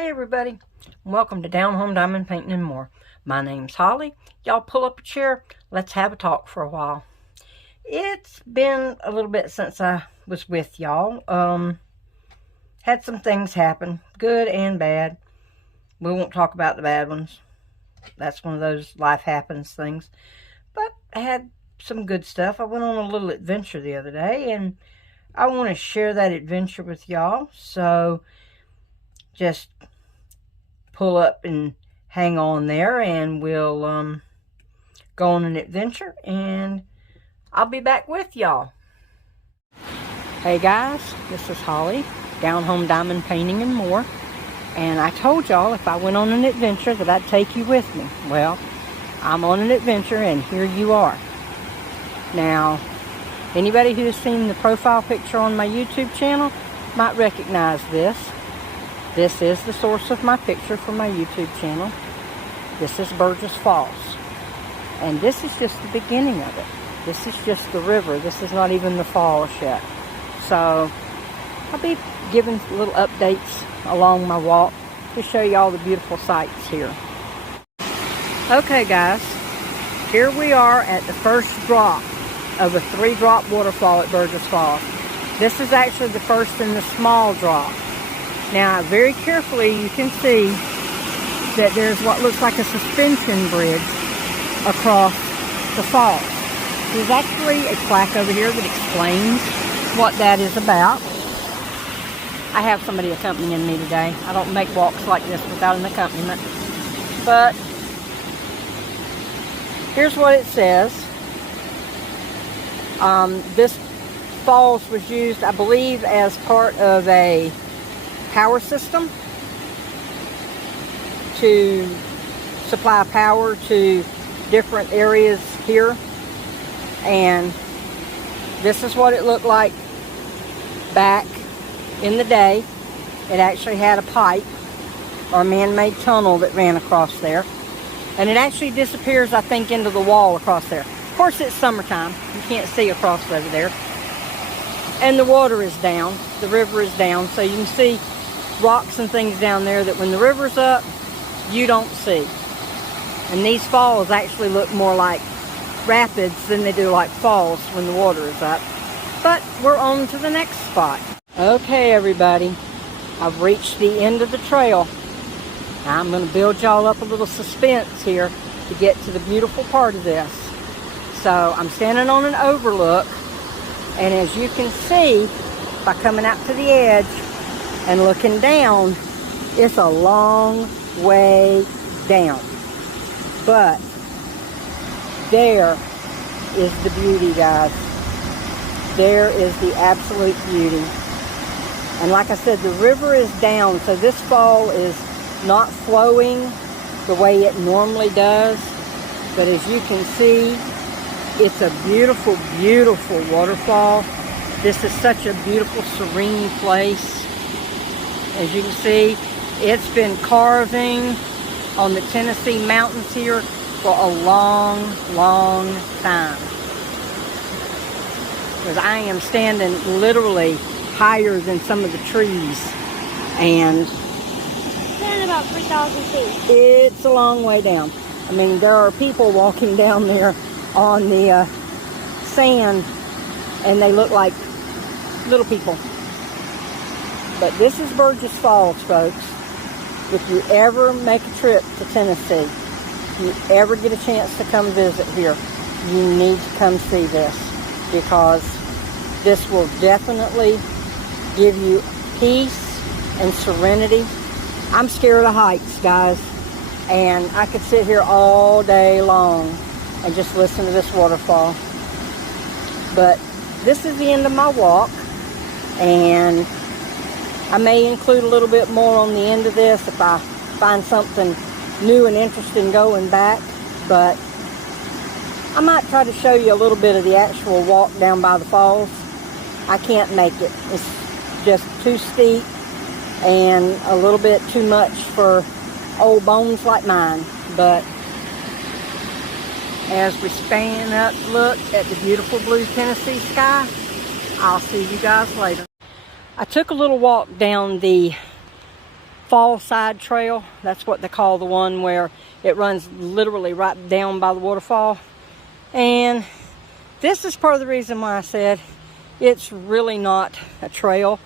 Hey everybody, welcome to Down Home Diamond Painting and More. My name's Holly. Y'all pull up a chair, let's have a talk for a while. It's been a little bit since I was with y'all. Had some things happen, good and bad. We won't talk about the bad ones. That's one of those life happens things. But I had some good stuff. I went on a little adventure the other day, and I want to share that adventure with y'all. So just pull up and hang on there, and we'll go on an adventure, and I'll be back with y'all. Hey guys, this is Holly, Down Home Diamond Painting and More, and I told y'all if I went on an adventure that I'd take you with me. Well, I'm on an adventure, and here you are. Now, anybody who's seen the profile picture on my YouTube channel might recognize this. This is the source of my picture for my YouTube channel. This is Burgess Falls. And this is just the beginning of it. This is just the river. This is not even the falls yet. So, I'll be giving little updates along my walk to show you all the beautiful sights here. Okay guys, here we are at the first drop of a 3-drop waterfall at Burgess Falls. This is actually the first in the small drop. Now, very carefully, you can see that there's what looks like a suspension bridge across the falls. There's actually a plaque over here that explains what that is about. I have somebody accompanying me today. I don't make walks like this without an accompaniment. But here's what it says. This falls was used, I believe, as part of a power system to supply power to different areas here, and this is what it looked like back in the day. It actually had a pipe or a man-made tunnel that ran across there, and it actually disappears, I think, into the wall across there. Of course, it's summertime, you can't see across over there, and the water is down, the river is down, so you can see rocks and things down there that when the river's up, you don't see. And these falls actually look more like rapids than they do like falls when the water is up. But we're on to the next spot. Okay everybody, I've reached the end of the trail. Now I'm going to build y'all up a little suspense here to get to the beautiful part of this. So I'm standing on an overlook, and as you can see by coming out to the edge and looking down, it's a long way down. But there is the beauty, guys. There is the absolute beauty. And like I said, the river is down, so this fall is not flowing the way it normally does. But as you can see, it's a beautiful, beautiful waterfall. This is such a beautiful, serene place. As you can see, it's been carving on the Tennessee mountains here for a long, long time. Because I am standing literally higher than some of the trees. And Down about 3,000 feet. It's a long way down. I mean, there are people walking down there on the sand, and they look like little people. But this is Burgess Falls, folks. If you ever make a trip to Tennessee, if you ever get a chance to come visit here, you need to come see this, because this will definitely give you peace and serenity. I'm scared of heights, guys, and I could sit here all day long and just listen to this waterfall. But this is the end of my walk, and I may include a little bit more on the end of this if I find something new and interesting going back, but I might try to show you a little bit of the actual walk down by the falls. I can't make it. It's just too steep and a little bit too much for old bones like mine. But as we span up, look at the beautiful blue Tennessee sky, I'll see you guys later. I took a little walk down the fall side trail. That's what they call the one where it runs literally right down by the waterfall. And this is part of the reason why I said it's really not a trail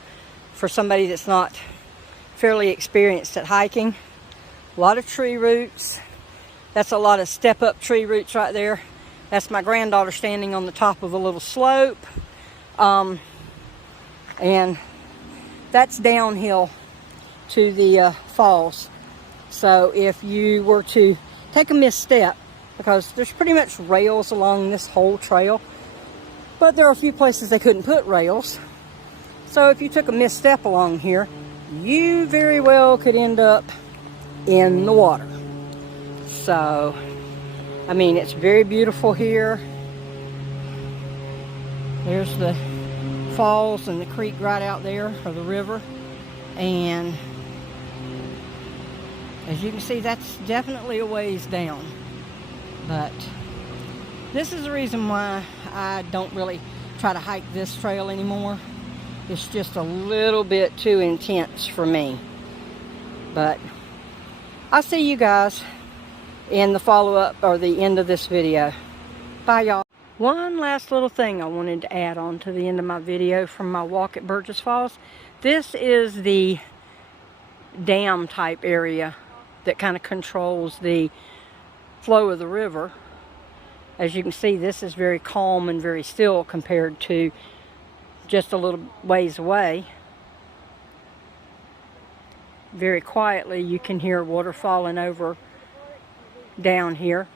for somebody that's not fairly experienced at hiking. A lot of tree roots. That's a lot of step-up tree roots right there. That's my granddaughter standing on the top of a little slope. And that's downhill to the falls. So if you were to take a misstep, because there's pretty much rails along this whole trail, but there are a few places they couldn't put rails. So if you took a misstep along here, you very well could end up in the water. So, I mean, it's very beautiful here. There's the falls and the creek right out there, or the river. And as you can see, that's definitely a ways down. But this is the reason why I don't really try to hike this trail anymore. It's just a little bit too intense for me. But I'll see you guys in the follow-up or the end of this video. Bye, y'all. One last little thing I wanted to add on to the end of my video from my walk at Burgess Falls. This is the dam type area that kind of controls the flow of the river. As you can see, this is very calm and very still compared to just a little ways away. Very quietly you can hear water falling over down here.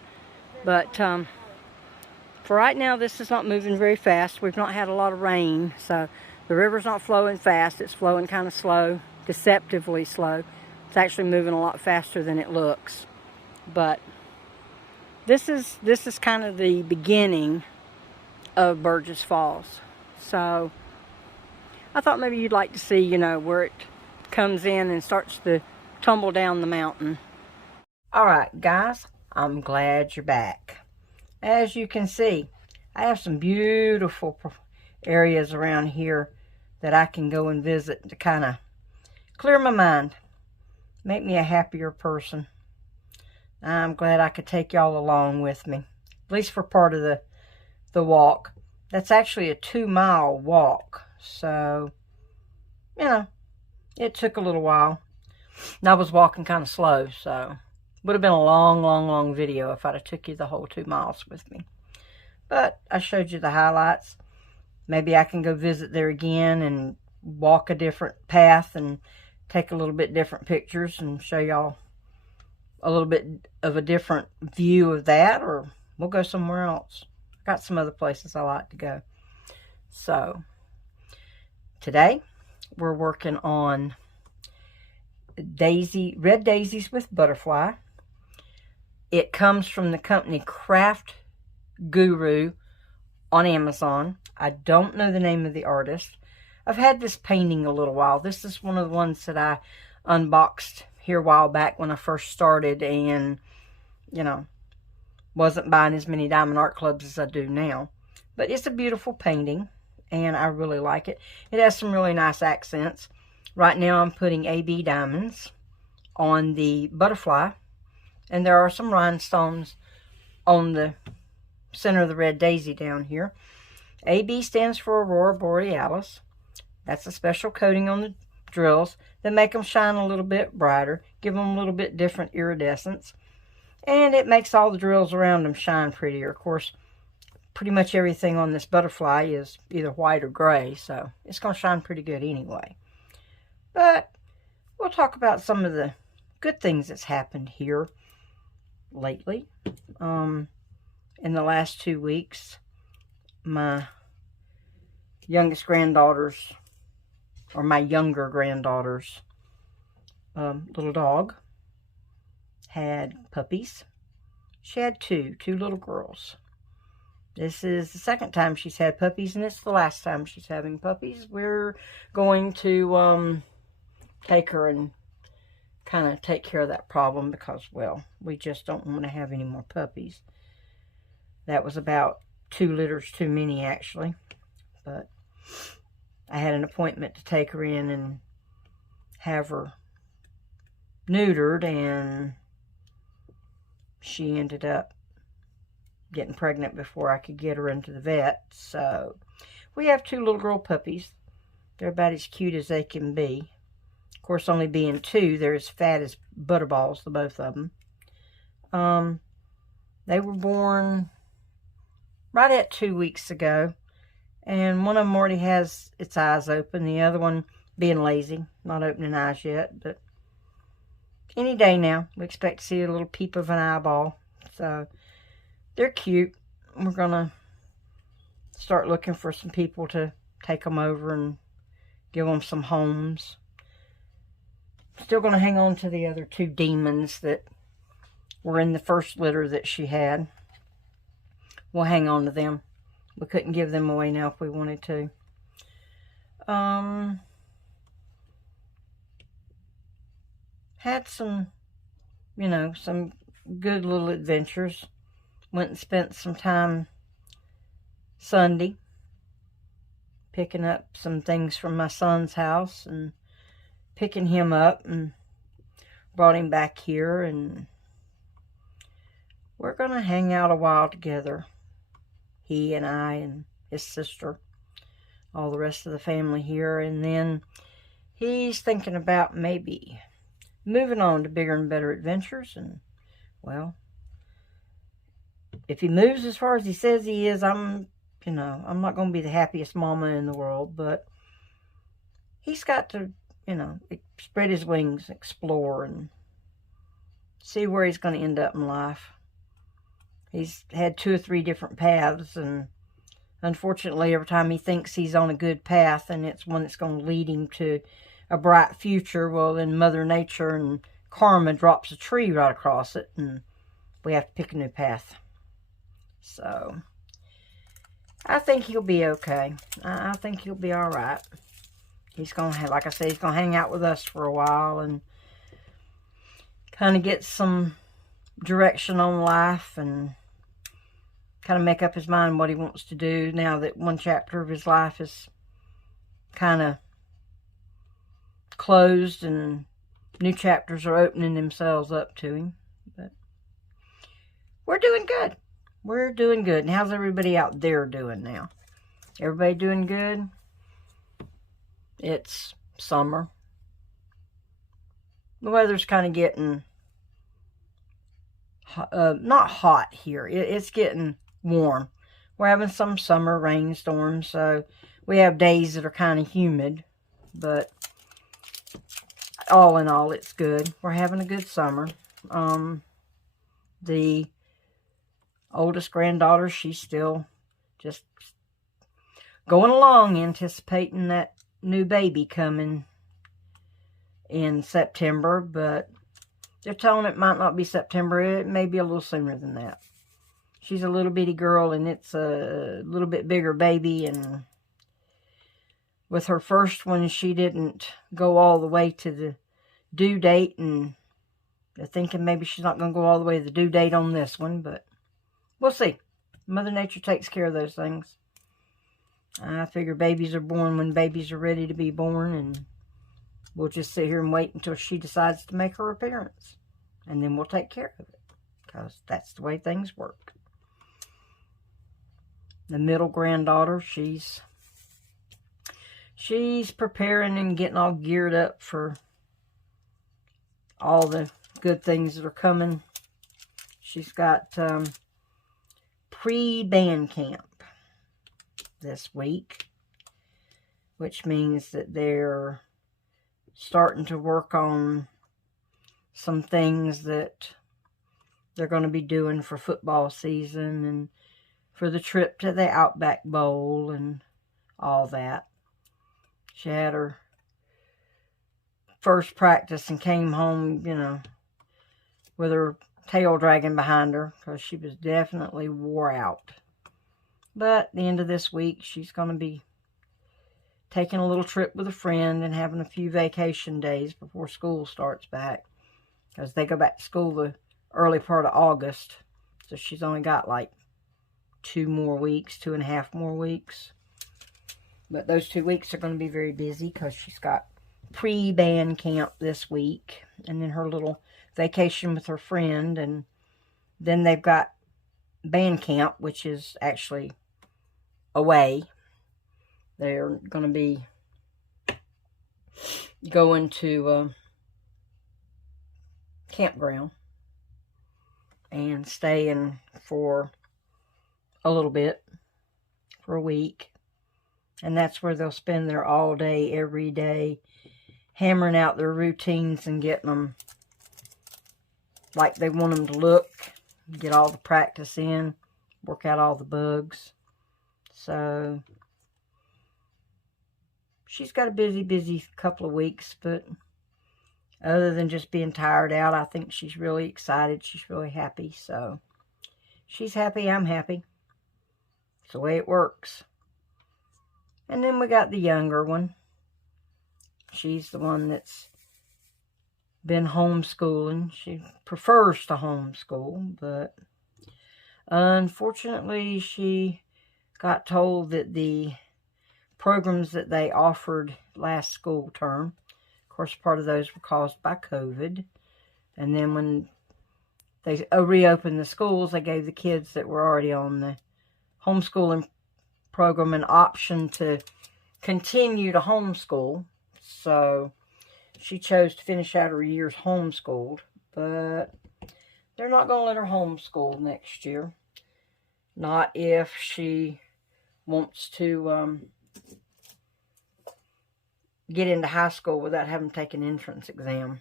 But for right now, this is not moving very fast. We've not had a lot of rain, so the river's not flowing fast. It's flowing kind of slow, deceptively slow. It's actually moving a lot faster than it looks. But this is kind of the beginning of Burgess Falls. So I thought maybe you'd like to see, you know, where it comes in and starts to tumble down the mountain. Alright guys, I'm glad you're back. As you can see, I have some beautiful areas around here that I can go and visit to kind of clear my mind, make me a happier person. I'm glad I could take y'all along with me, at least for part of the walk. That's actually a 2-mile walk, so, you know, it took a little while. And I was walking kind of slow, so would have been a long video if I'd have took you the whole 2 miles with me. But I showed you the highlights. Maybe I can go visit there again and walk a different path and take a little bit different pictures and show y'all a little bit of a different view of that, or we'll go somewhere else. Got some other places I like to go. So today we're working on red daisies with butterfly. It comes from the company Craft Guru on Amazon. I don't know the name of the artist. I've had this painting a little while. This is one of the ones that I unboxed here a while back when I first started, and, you know, wasn't buying as many diamond art clubs as I do now. But it's a beautiful painting, and I really like it. It has some really nice accents. Right now I'm putting AB diamonds on the butterfly, and there are some rhinestones on the center of the red daisy down here. AB stands for Aurora Borealis. That's a special coating on the drills that make them shine a little bit brighter, give them a little bit different iridescence, and it makes all the drills around them shine prettier. Of course, pretty much everything on this butterfly is either white or gray, so it's going to shine pretty good anyway. But we'll talk about some of the good things that's happened here lately. In the last 2 weeks, my youngest granddaughters, or my younger granddaughter's little dog had puppies. She had two little girls. This is the second time she's had puppies, and it's the last time she's having puppies. We're going to take her and kind of take care of that problem because, well, we just don't want to have any more puppies. That was about 2 litters too many, actually. But I had an appointment to take her in and have her neutered, and she ended up getting pregnant before I could get her into the vet. So we have 2 little girl puppies. They're about as cute as they can be. Of course, only being 2, they're as fat as butterballs, the both of them. They were born right at 2 weeks ago, and one of them already has its eyes open. The other one being lazy, not opening eyes yet, but any day now we expect to see a little peep of an eyeball. So they're cute. We're gonna start looking for some people to take them over and give them some homes. Still gonna hang on to the other 2 demons that were in the first litter that she had. We'll hang on to them. We couldn't give them away now if we wanted to. Had some, some good little adventures. Went and spent some time Sunday picking up some things from my son's house and picking him up and brought him back here, and we're going to hang out a while together. He and I and his sister, all the rest of the family here, and then he's thinking about maybe moving on to bigger and better adventures. And well, if he moves as far as he says he is, I'm not going to be the happiest mama in the world, but he's got to, spread his wings, explore, and see where he's going to end up in life. He's had 2 or 3 different paths, and unfortunately, every time he thinks he's on a good path and it's one that's going to lead him to a bright future, well, then Mother Nature and karma drops a tree right across it, and we have to pick a new path. So I think he'll be okay. I think he'll be all right. He's going to have, like I said, he's going to hang out with us for a while and kind of get some direction on life and kind of make up his mind what he wants to do now that one chapter of his life is kind of closed and new chapters are opening themselves up to him. But we're doing good. We're doing good. And how's everybody out there doing now? Everybody doing good? It's summer. The weather's kind of getting not hot here. It's getting warm. We're having some summer rainstorms, so we have days that are kind of humid, but all in all, it's good. We're having a good summer. The oldest granddaughter, she's still just going along, anticipating that new baby coming in September, but they're telling it might not be September. It may be a little sooner than that. She's a little bitty girl, and it's a little bit bigger baby, and with her first one, she didn't go all the way to the due date, and they're thinking maybe she's not going to go all the way to the due date on this one, but we'll see. Mother Nature takes care of those things. I figure babies are born when babies are ready to be born, and we'll just sit here and wait until she decides to make her appearance, and then we'll take care of it, because that's the way things work. The middle granddaughter, she's preparing and getting all geared up for all the good things that are coming. She's got pre-band camp this week, which means that they're starting to work on some things that they're going to be doing for football season and for the trip to the Outback Bowl and all that. She had her first practice and came home, with her tail dragging behind her, because she was definitely wore out. But at the end of this week, she's going to be taking a little trip with a friend and having a few vacation days before school starts back, because they go back to school the early part of August. So she's only got like 2.5 more weeks. But those 2 weeks are going to be very busy, because she's got pre-band camp this week, and then her little vacation with her friend, and then they've got band camp, which is actually away. They're going to be going to a campground and staying for a little bit, for a week. And that's where they'll spend their all day, every day, hammering out their routines and getting them like they want them to look, get all the practice in, work out all the bugs. So she's got a busy couple of weeks, but other than just being tired out, I think she's really excited. She's really happy. So she's happy, I'm happy. It's the way it works. And then we got the younger one. She's the one that's been homeschooling. She prefers to homeschool, but unfortunately she got told that the programs that they offered last school term, of course part of those were caused by COVID, and then when they reopened the schools, they gave the kids that were already on the homeschooling program an option to continue to homeschool. So she chose to finish out her years homeschooled, but they're not going to let her homeschool next year. Not if she wants to get into high school without having to take an entrance exam.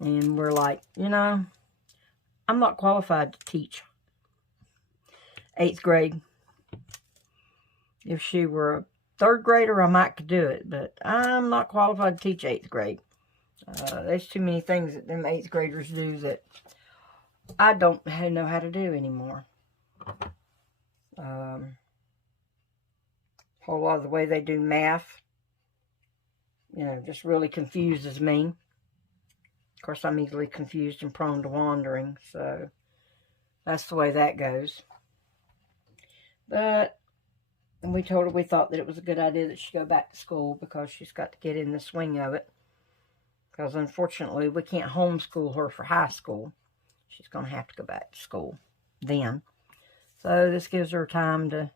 And we're like, you know, I'm not qualified to teach 8th grade. If she were a 3rd grader, I might could do it, but I'm not qualified to teach 8th grade. There's too many things that them 8th graders do that I don't know how to do anymore. A whole lot of the way they do math, you know, just really confuses me. Of course, I'm easily confused and prone to wandering, so that's the way that goes. But and we told her we thought that it was a good idea that she go back to school because she's got to get in the swing of it. Because unfortunately, we can't homeschool her for high school. She's going to have to go back to school then. So this gives her time to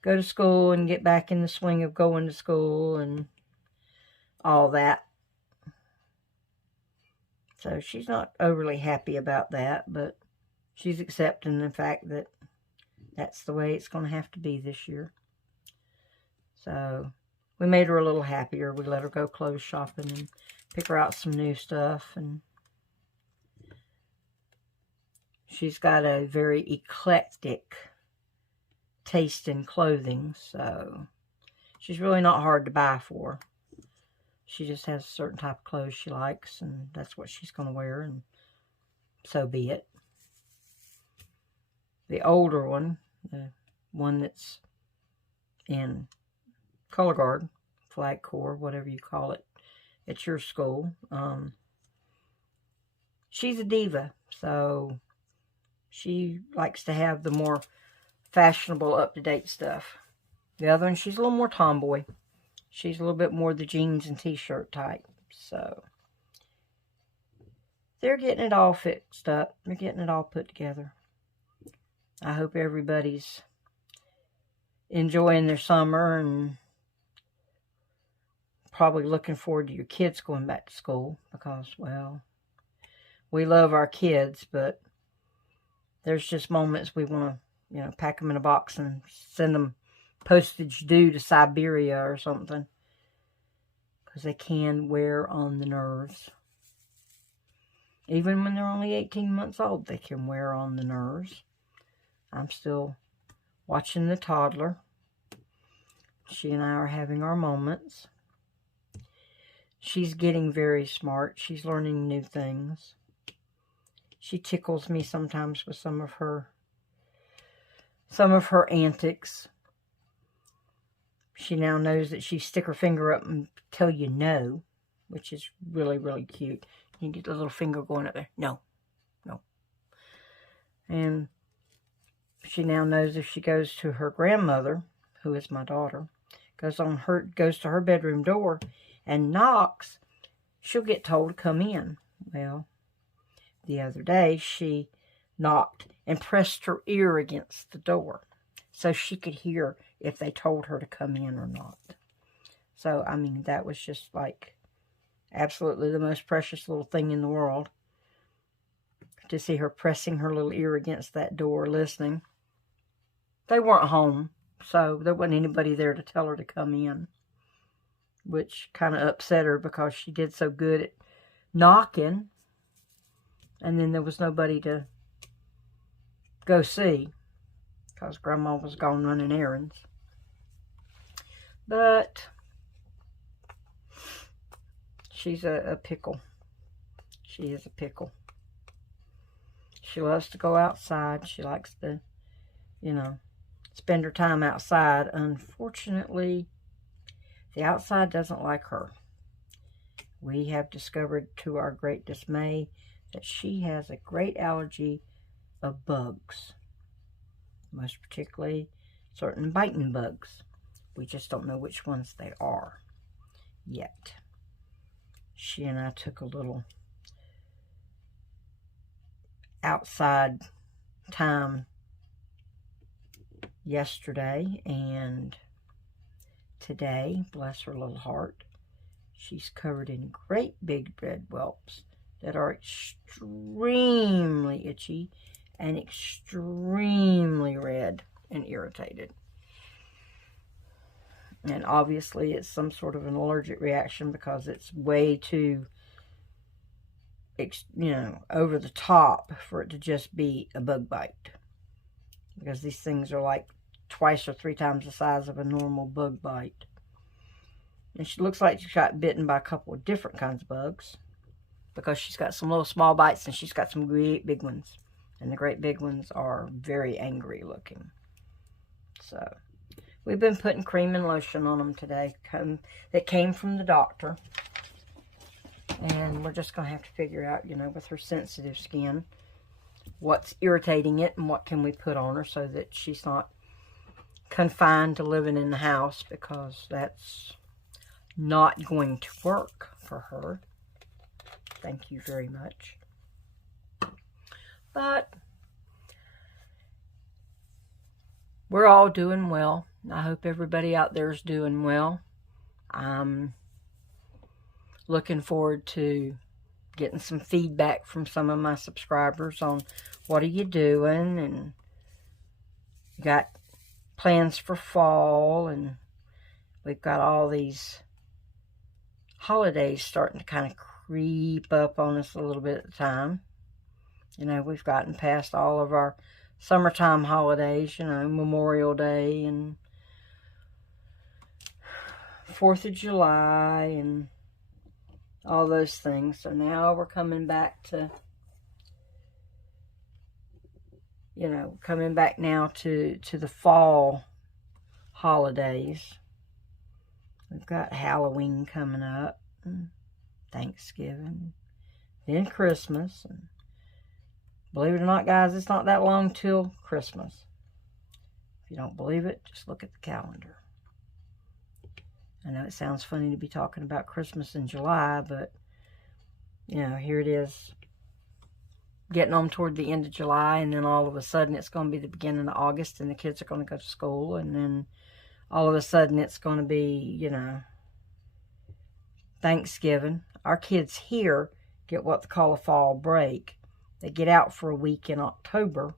go to school and get back in the swing of going to school and all that. So she's not overly happy about that, but she's accepting the fact that that's the way it's going to have to be this year. So we made her a little happier. We let her go clothes shopping and pick her out some new stuff. And she's got a very eclectic taste in clothing. So she's really not hard to buy for. She just has a certain type of clothes she likes, and that's what she's going to wear, and so be it. The older one, the one that's in color guard, flag corps, whatever you call it at your school, she's a diva, so she likes to have the more fashionable, up-to-date stuff. The other one, she's a little more tomboy. She's a little bit more the jeans and t-shirt type. So they're getting it all fixed up. They're getting it all put together. I hope everybody's enjoying their summer and probably looking forward to your kids going back to school because, well, we love our kids, but there's just moments we want to, you know, pack them in a box and send them postage due to Siberia or something, because they can wear on the nerves. Even when they're only 18 months old, they can wear on the nerves. I'm still watching the toddler. She and I are having our moments. She's getting very smart. She's learning new things. She tickles me sometimes with some of her antics. She now knows that she stick her finger up and tell you no, which is really, really cute. You get the little finger going up there. No, no. And she now knows if she goes to her grandmother, who is my daughter, goes to her bedroom door and knocks, she'll get told to come in. Well, the other day she knocked and pressed her ear against the door so she could hear if they told her to come in or not. So, I mean, that was just like absolutely the most precious little thing in the world, to see her pressing her little ear against that door, listening. They weren't home, so there wasn't anybody there to tell her to come in, which kind of upset her because she did so good at knocking, and then there was nobody to go see because Grandma was gone running errands. But she's a pickle. She is a pickle. She loves to go outside. She likes to, spend her time outside. Unfortunately, the outside doesn't like her. We have discovered, to our great dismay, that she has a great allergy of bugs. Most particularly certain biting bugs. We just don't know which ones they are yet. She and I took a little outside time yesterday, and today, bless her little heart, she's covered in great big red whelps that are extremely itchy and extremely red and irritated. And obviously it's some sort of an allergic reaction because it's way too, over the top for it to just be a bug bite. Because these things are like twice or three times the size of a normal bug bite. And she looks like she got bitten by a couple of different kinds of bugs, because she's got some little small bites and she's got some great big ones. And the great big ones are very angry looking. So, we've been putting cream and lotion on them today that came from the doctor. And we're just going to have to figure out, with her sensitive skin, what's irritating it and what can we put on her so that she's not confined to living in the house, because that's not going to work for her. Thank you very much. But we're all doing well. I hope everybody out there is doing well. I'm looking forward to getting some feedback from some of my subscribers on what are you doing, and you got plans for fall, and we've got all these holidays starting to kind of creep up on us a little bit at a time. We've gotten past all of our summertime holidays, Memorial Day and 4th of July and all those things. So now we're coming back to, now to the fall holidays. We've got Halloween coming up, and Thanksgiving, then Christmas, and believe it or not, guys, it's not that long till Christmas. If you don't believe it, just look at the calendar. I know it sounds funny to be talking about Christmas in July, but, here it is, getting on toward the end of July, and then all of a sudden it's going to be the beginning of August, and the kids are going to go to school, and then all of a sudden it's going to be, Thanksgiving. Our kids here get what they call a fall break. They get out for a week in October.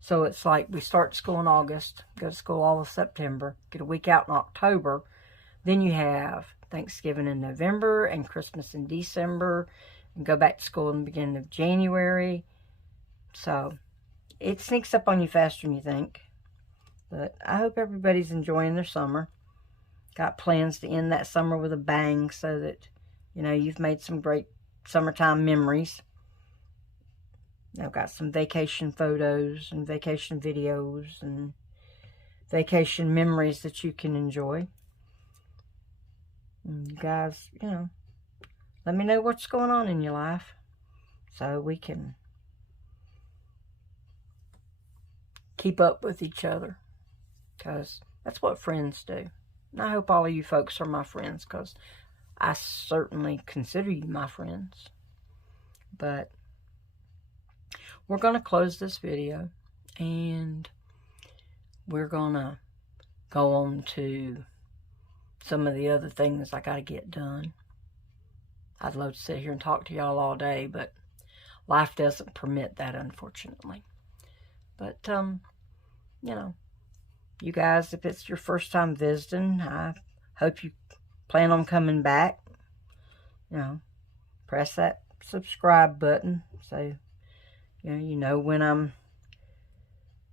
So it's like we start school in August, go to school all of September, get a week out in October. Then you have Thanksgiving in November and Christmas in December, and go back to school in the beginning of January. So it sneaks up on you faster than you think. But I hope everybody's enjoying their summer. Got plans to end that summer with a bang so that, you've made some great summertime memories. I've got some vacation photos and vacation videos and vacation memories that you can enjoy. And you guys, let me know what's going on in your life so we can keep up with each other, because that's what friends do. And I hope all of you folks are my friends, because I certainly consider you my friends. But we're going to close this video, and we're going to go on to some of the other things I got to get done. I'd love to sit here and talk to y'all all day, but life doesn't permit that, unfortunately. But, you know, you guys, if it's your first time visiting, I hope you plan on coming back. You know, press that subscribe button so you know when I'm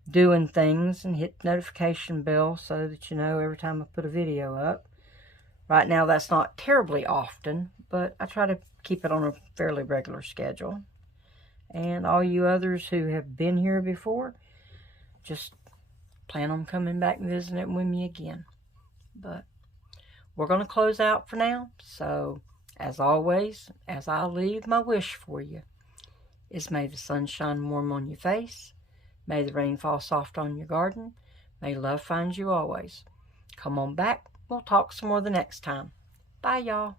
doing things, and hit the notification bell so that you know every time I put a video up. Right now that's not terribly often, but I try to keep it on a fairly regular schedule. And all you others who have been here before, just plan on coming back and visiting with me again. But we're going to close out for now. So, as always, as I leave, my wish for you is, may the sun shine warm on your face. May the rain fall soft on your garden. May love find you always. Come on back. We'll talk some more the next time. Bye, y'all.